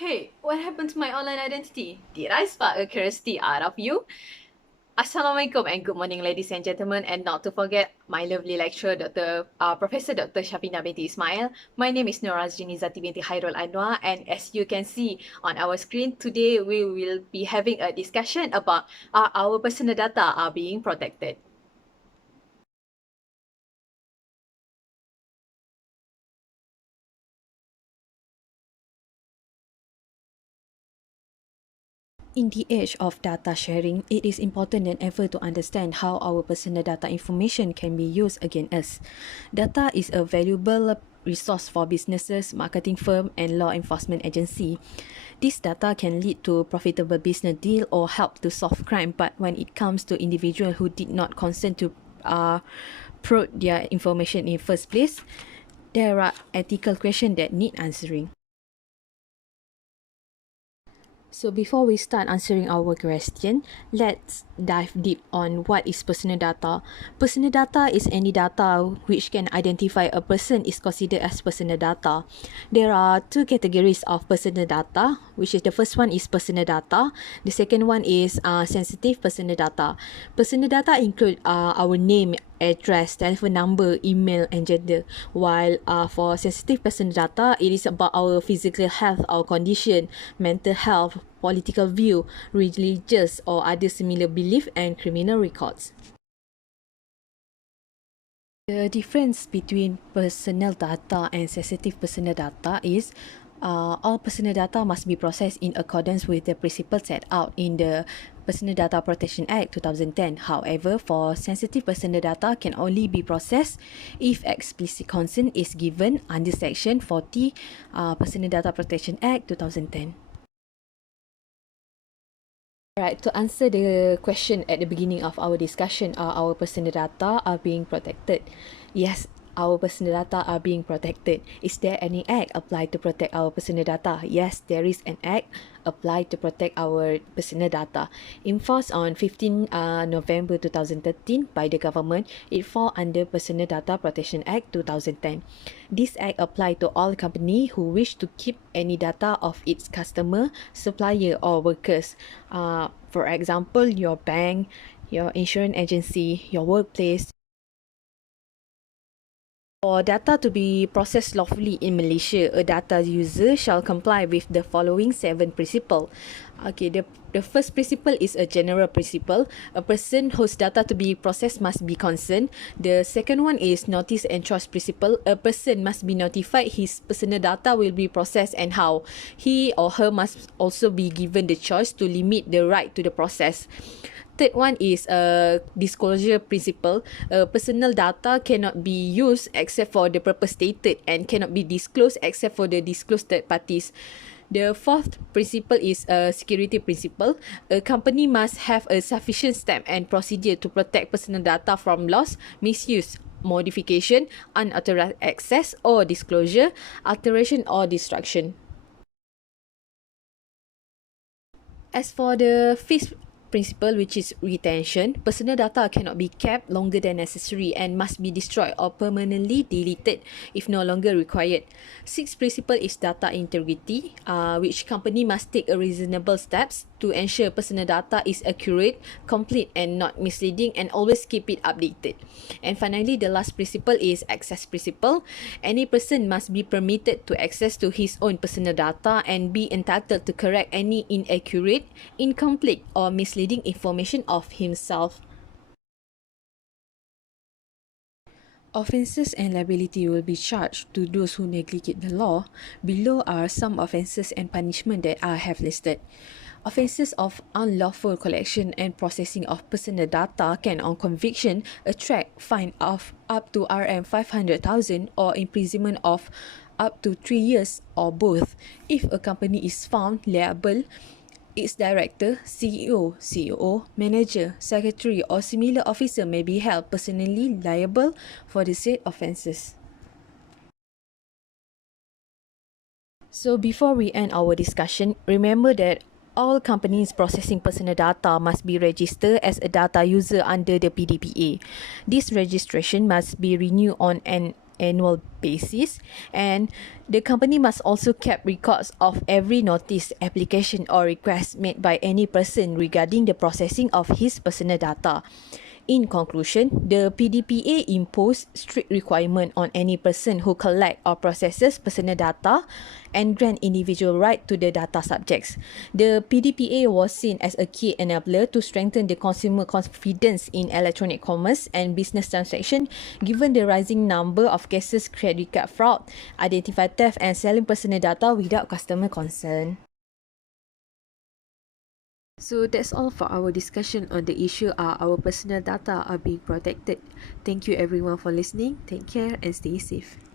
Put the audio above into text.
Hey, what happened to my online identity? Did I spark a curiosity out of you? Assalamualaikum and good morning, ladies and gentlemen, and not to forget my lovely lecturer, Professor Dr. Shafina binti Ismail. My name is Norazjini Zati binti Hairul Anwar, and as you can see on our screen, today we will be having a discussion about our personal data are being protected. In the age of data sharing, it is important than ever to understand how our personal data information can be used against us. Data is a valuable resource for businesses, marketing firm, and law enforcement agency. This data can lead to profitable business deal or help to solve crime, but when it comes to individuals who did not consent to probe their information in first place, there are ethical questions that need answering. So before we start answering our question, let's dive deep on what is personal data. Personal data is any data which can identify a person is considered as personal data. There are two categories of personal data, which is the first one is personal data. The second one is sensitive personal data. Personal data include our name, address, telephone number, email, and gender. While for sensitive personal data, it is about our physical health, our condition, mental health, political view, religious or other similar belief, and criminal records. The difference between personal data and sensitive personal data is all personal data must be processed in accordance with the principles set out in the Personal Data Protection Act 2010. However, for sensitive personal data can only be processed if explicit consent is given under Section 40 Personal Data Protection Act 2010. Alright, to answer the question at the beginning of our discussion, our personal data are being protected? Yes, our personal data are being protected. Is there any act applied to protect our personal data? Yes, there is an act applied to protect our personal data. Enforced on 15 November 2013 by the government, it falls under Personal Data Protection Act 2010. This act applies to all companies who wish to keep any data of its customer, supplier, or workers. For example, your bank, your insurance agency, your workplace. For data to be processed lawfully in Malaysia, a data user shall comply with the following 7 principles. Okay, the first principle is a general principle. A person whose data to be processed must be concerned. The second one is notice and choice principle. A person must be notified his personal data will be processed and how. He or her must also be given the choice to limit the right to the process. Third one is a disclosure principle. Personal data cannot be used except for the purpose stated and cannot be disclosed except for the disclosed third parties. The fourth principle is a security principle. A company must have a sufficient step and procedure to protect personal data from loss, misuse, modification, unauthorized access or disclosure, alteration or destruction. As for the fifth principle, which is retention, personal data cannot be kept longer than necessary and must be destroyed or permanently deleted if no longer required. Sixth principle is data integrity, which company must take a reasonable steps to ensure personal data is accurate, complete, and not misleading, and always keep it updated. And finally, the last principle is access principle. Any person must be permitted to access to his own personal data and be entitled to correct any inaccurate, incomplete, or misleading information of himself. Offences and liability will be charged to those who negligent the law. Below are some offences and punishment that I have listed. Offences of unlawful collection and processing of personal data can, on conviction, attract fine of up to Rm 500,000 or imprisonment of up to 3 years or both. If a company is found liable, its director, CEO, COO, manager, secretary, or similar officer may be held personally liable for the said offences. So before we end our discussion, remember that all companies processing personal data must be registered as a data user under the PDPA. This registration must be renewed on an annual basis, and the company must also keep records of every notice, application or request made by any person regarding the processing of his personal data. In conclusion, the PDPA imposed strict requirement on any person who collect or processes personal data and grant individual right to the data subjects. The PDPA was seen as a key enabler to strengthen the consumer confidence in electronic commerce and business transaction, given the rising number of cases credit card fraud, identified theft and selling personal data without customer consent. So that's all for our discussion on the issue our personal data are being protected. Thank you everyone for listening. Take care and stay safe.